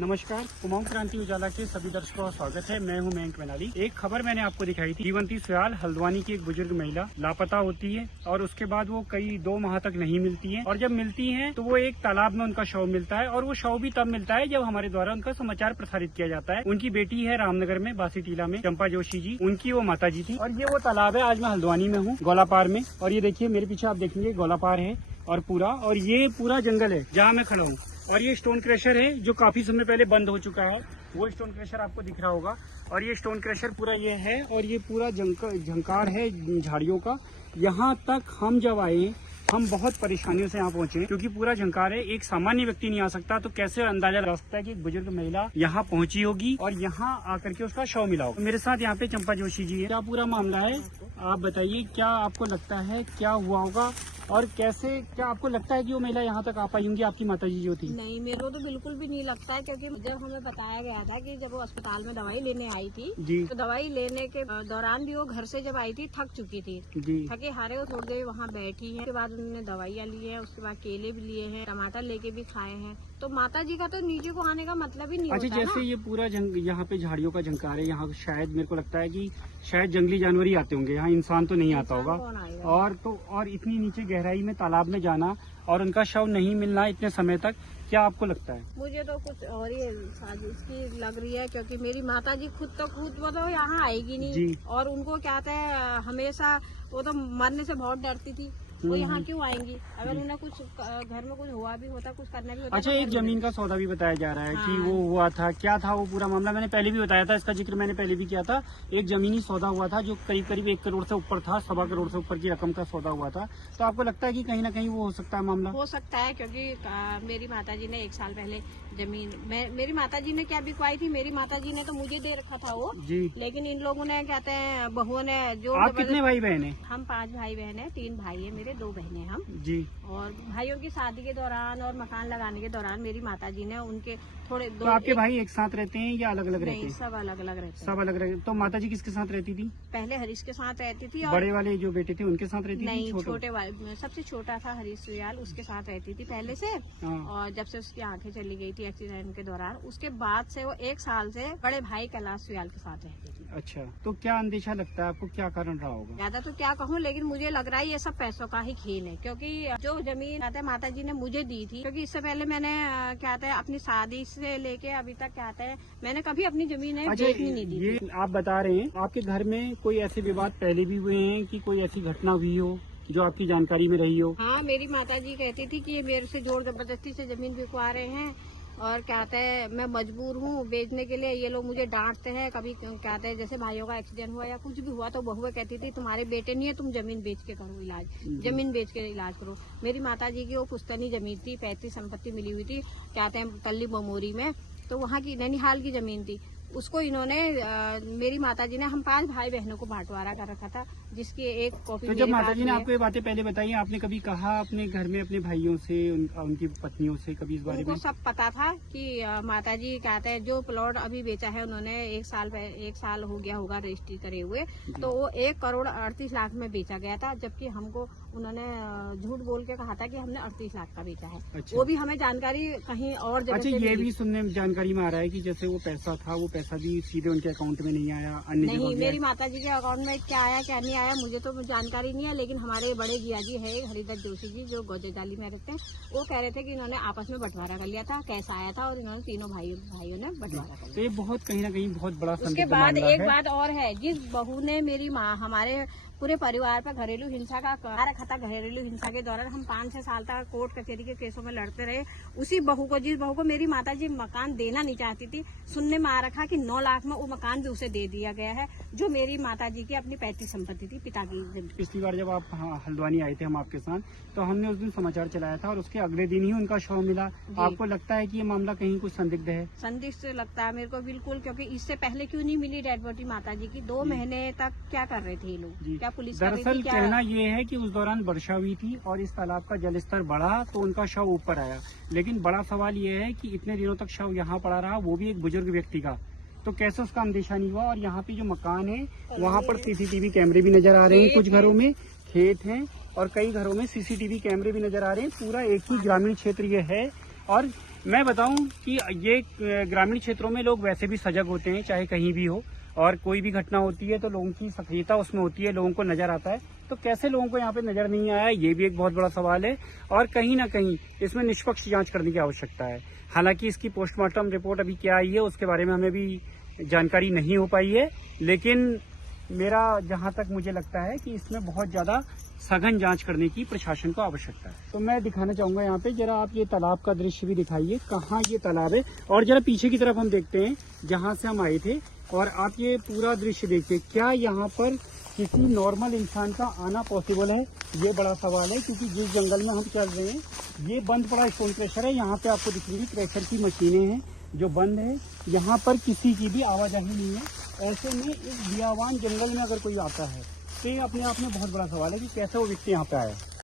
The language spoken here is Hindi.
नमस्कार, कुमाऊं क्रांति उजाला के सभी दर्शकों का स्वागत है। मैं हूं मयंक मनाली। एक खबर मैंने आपको दिखाई थी। जीवंती सुयाल हल्द्वानी की एक बुजुर्ग महिला लापता होती है और उसके बाद वो कई 2 माह तक नहीं मिलती है, और जब मिलती है तो वो एक तालाब में उनका शव मिलता है, और वो शव भी तब मिलता है जब हमारे द्वारा उनका समाचार प्रसारित किया जाता है। उनकी बेटी है रामनगर में बासी टीला में चंपा जोशी जी, उनकी वो माता जी थी। और ये वो तालाब है। आज मैं हल्द्वानी में हूँ, गोलापार में, और ये देखिए मेरे पीछे आप देखेंगे गोलापार है और ये पूरा जंगल है जहाँ मैं खड़ा हूँ। और ये स्टोन क्रशर है जो काफी समय पहले बंद हो चुका है। वो स्टोन क्रशर आपको दिख रहा होगा, और ये स्टोन क्रशर पूरा ये है, और ये पूरा झंकार है झाड़ियों का। यहाँ तक हम जब आए, हम बहुत परेशानियों से यहाँ पहुंचे, क्योंकि पूरा झंकार है, एक सामान्य व्यक्ति नहीं आ सकता। तो कैसे अंदाजा लगा सकता है कि एक बुजुर्ग महिला यहाँ पहुंची होगी और यहाँ आकर के उसका शव मिला होगा। मेरे साथ यहाँ पे चंपा जोशी जी है। क्या पूरा मामला है, आप बताइए, क्या आपको लगता है क्या हुआ होगा, और कैसे, क्या आपको लगता है कि वो महिला यहाँ तक आ पाई होंगी, आपकी माताजी जो थी? नहीं, मेरे को तो बिल्कुल भी नहीं लगता है, क्योंकि जब हमें बताया गया था कि जब वो अस्पताल में दवाई लेने आई थी जी, तो दवाई लेने के दौरान भी वो घर से जब आई थी थक चुकी थी जी, थके हारे वो थोड़ी देर वहाँ बैठी है। उसके बाद उन्होंने दवाइयाँ ली है, उसके बाद केले भी लिए हैं, टमाटर लेके भी खाए हैं। तो माता जी का तो नीचे को आने का मतलब ही नहीं अच्छा, होता जैसे ना। ये पूरा यहाँ पे झाड़ियों का झंकार है, यहाँ शायद मेरे को लगता है कि शायद जंगली जानवर ही आते होंगे, यहाँ इंसान तो नहीं आता होगा। कौन आएगा? और इतनी नीचे गहराई में तालाब में जाना और उनका शव नहीं मिलना इतने समय तक, क्या आपको लगता है? मुझे तो कुछ और ही साजिश की लग रही है, क्योंकि मेरी माता जी खुद वो तो यहाँ आएगी नहीं जी। और उनको क्या कहते हैं, हमेशा वो तो मरने से बहुत डरती थी। वो यहाँ क्यों आएंगी? अगर उन्हें कुछ घर में कुछ हुआ भी होता, कुछ करना भी होता। अच्छा, एक जमीन का सौदा भी बताया जा रहा है कि हाँ। वो हुआ था, क्या था वो पूरा मामला? मैंने पहले भी बताया था, इसका जिक्र मैंने पहले भी किया था। एक जमीनी सौदा हुआ था जो करीब करीब 1 करोड़ से ऊपर था, 1.25 करोड़ से ऊपर की रकम का सौदा हुआ था। तो आपको लगता है कि कहीं ना कहीं वो हो सकता है मामला? हो सकता है, क्योंकि मेरी माता जी ने 1 साल पहले जमीन मेरी माता जी ने क्या बिकवाई थी, मेरी माता जी ने तो मुझे दे रखा था वो जी। लेकिन इन लोगों ने कहते हैं बहुओं ने जो। आप कितने भाई बहन हैं? हम 5 भाई बहन हैं, 3 भाई है मेरे, 2 बहनें हम। जी। और भाइयों की शादी के दौरान और मकान लगाने के दौरान मेरी माता जी ने उनके थोड़े तो आपके भाई एक साथ रहते हैं या अलग अलग रहते नहीं, हैं? सब अलग अलग रहते हैं। सब अलग रहते। तो माता जी किसके साथ रहती थी? पहले हरीश के साथ रहती थी, और बड़े वाले जो बेटे थे उनके साथ रहती थी? नहीं, छोटे वाले, सबसे छोटा था हरीश सुयाल, उसके साथ रहती थी पहले से। हाँ। और जब से उसकी आंखें चली गई थी एक्सीडेंट के दौरान, उसके बाद से वो 1 साल से बड़े भाई कैलाश सुयाल के साथ रहती थी। अच्छा, तो क्या अंदेशा लगता है आपको, क्या कारण रहा होगा? ज्यादा तो क्या कहूँ, लेकिन मुझे लग रहा है ये सब पैसों का ही खेल है, क्योंकि जो जमीन माता जी ने मुझे दी थी, क्योंकि इससे पहले मैंने क्या कहते हैं अपनी शादी से लेके अभी तक क्या कहते हैं मैंने कभी अपनी जमीन बेचनी नहीं दी। ये आप बता रहे हैं आपके घर में कोई ऐसे विवाद पहले भी हुए हैं कि कोई ऐसी घटना हुई हो जो आपकी जानकारी में रही हो? हाँ, मेरी माता जी कहती थी कि ये मेरे से जोर जबरदस्ती से जमीन बिकवा रहे हैं, और कहते हैं मैं मजबूर हूँ बेचने के लिए। ये लोग मुझे डांटते हैं, कभी कहते हैं जैसे भाइयों का एक्सीडेंट हुआ या कुछ भी हुआ तो बहुएं कहती थी तुम्हारे बेटे नहीं है, तुम जमीन बेच के करो इलाज, जमीन बेच के इलाज करो। मेरी माता जी की वो पुश्तैनी जमीन थी, 35 संपत्ति मिली हुई थी, कहते हैं तल्ली बमोरी में, तो वहाँ की नैनीहाल की जमीन थी। उसको इन्होंने मेरी माताजी ने हम 5 भाई बहनों को बांटवारा कर रखा था, जिसकी एक कॉपी। तो जब माताजी ने आपको ये बातें पहले बताई, आपने कभी कहा अपने घर में अपने भाइयों से, उनकी पत्नियों से कभी इस बारे में? सब पता था कि माताजी कहते हैं जो प्लॉट अभी बेचा है उन्होंने 1 साल हो गया होगा रजिस्ट्री करे हुए, तो वो 1 करोड़ 38 लाख में बेचा गया था, जबकि हमको उन्होंने झूठ बोल के कहा था कि हमने 38 लाख का बेचा है। अच्छा। वो भी हमें जानकारी कहीं और जगह अच्छा, से ये भी सुनने में जानकारी में आ रहा है कि जैसे वो पैसा था, वो पैसा भी सीधे उनके अकाउंट में नहीं आया, अन्य जगह नहीं, गया। मेरी माताजी के अकाउंट में क्या आया क्या नहीं आया मुझे तो जानकारी नहीं है, लेकिन हमारे बड़े जिया जी है हरिदत्त जोशी जी जो गोजेजाली में रहते हैं, वो कह रहे थे कि इन्होंने आपस में बंटवारा कर लिया था, कैसा आया था, और इन्होंने तीनों भाइयों ने बंटवारा कर लिया। तो ये बहुत कहीं ना कहीं बहुत बड़ा उसके बाद एक बात और है, जिस बहू ने मेरी माँ हमारे पूरे परिवार पर घरेलू हिंसा का कर रखा था, घरेलू हिंसा के दौरान हम 5-6 साल तक कोर्ट कचहरी के केसों में लड़ते रहे, उसी बहू को, जिस बहू को मेरी माताजी मकान देना नहीं चाहती थी, सुनने में आ रखा कि 9 लाख में वो मकान भी उसे दे दिया गया है, जो मेरी माताजी की अपनी 35 संपत्ति थी, पिता की। पिछली बार जब आप हल्द्वानी आए थे हम आपके साथ, तो हमने उस दिन समाचार चलाया था और उसके अगले दिन ही उनका शव मिला। आपको लगता है कि ये मामला कहीं कुछ संदिग्ध है? संदिग्ध लगता है मेरे को बिल्कुल, क्योंकि इससे पहले क्यों नहीं मिली डेड बॉडी माताजी की? 2 महीने तक क्या कर रहे थे ये लोग? क्या पुलिस? दरअसल कहना ये है कि उस दौरान वर्षा हुई थी और इस तालाब का जलस्तर बढ़ा तो उनका शव ऊपर आया, लेकिन बड़ा सवाल ये है कि इतने दिनों तक शव यहाँ पड़ा रहा, वो भी एक बुजुर्ग व्यक्ति का, तो कैसे उसका अंदेशा नहीं हुआ? और यहाँ पे जो मकान है वहाँ पर सीसीटीवी कैमरे भी नजर आ रहे हैं, कुछ घरों में खेत हैं और कई घरों में सीसीटीवी कैमरे भी नजर आ रहे हैं। पूरा एक ही ग्रामीण क्षेत्र ये है और मैं बताऊं कि ये ग्रामीण क्षेत्रों में लोग वैसे भी सजग होते हैं, चाहे कहीं भी हो, और कोई भी घटना होती है तो लोगों की सक्रियता उसमें होती है, लोगों को नजर आता है। तो कैसे लोगों को यहाँ पे नजर नहीं आया, ये भी एक बहुत बड़ा सवाल है, और कहीं ना कहीं इसमें निष्पक्ष जांच करने की आवश्यकता है। हालांकि इसकी पोस्टमार्टम रिपोर्ट अभी क्या आई है उसके बारे में हमें भी जानकारी नहीं हो पाई है, लेकिन मेरा जहां तक मुझे लगता है कि इसमें बहुत ज्यादा सघन जांच करने की प्रशासन को आवश्यकता है। तो मैं दिखाना चाहूंगा यहाँ पे, जरा आप ये तालाब का दृश्य भी दिखाइए, कहाँ ये तालाब है, और जरा पीछे की तरफ हम देखते हैं जहाँ से हम आए थे, और आप ये पूरा दृश्य देखिए। क्या यहाँ पर किसी नॉर्मल इंसान का आना पॉसिबल है? ये बड़ा सवाल है, क्योंकि जिस जंगल में हम चल रहे हैं ये बंद पड़ा स्टोन क्रशर है। यहाँ पे आपको दिख रही क्रशर की मशीनें हैं जो बंद है, यहाँ पर किसी की भी आवाजाही नहीं है। ऐसे में इस बियावान जंगल में अगर कोई आता है तो ये अपने आप में बहुत बड़ा सवाल है कि कैसे वो व्यक्ति यहाँ पे आया।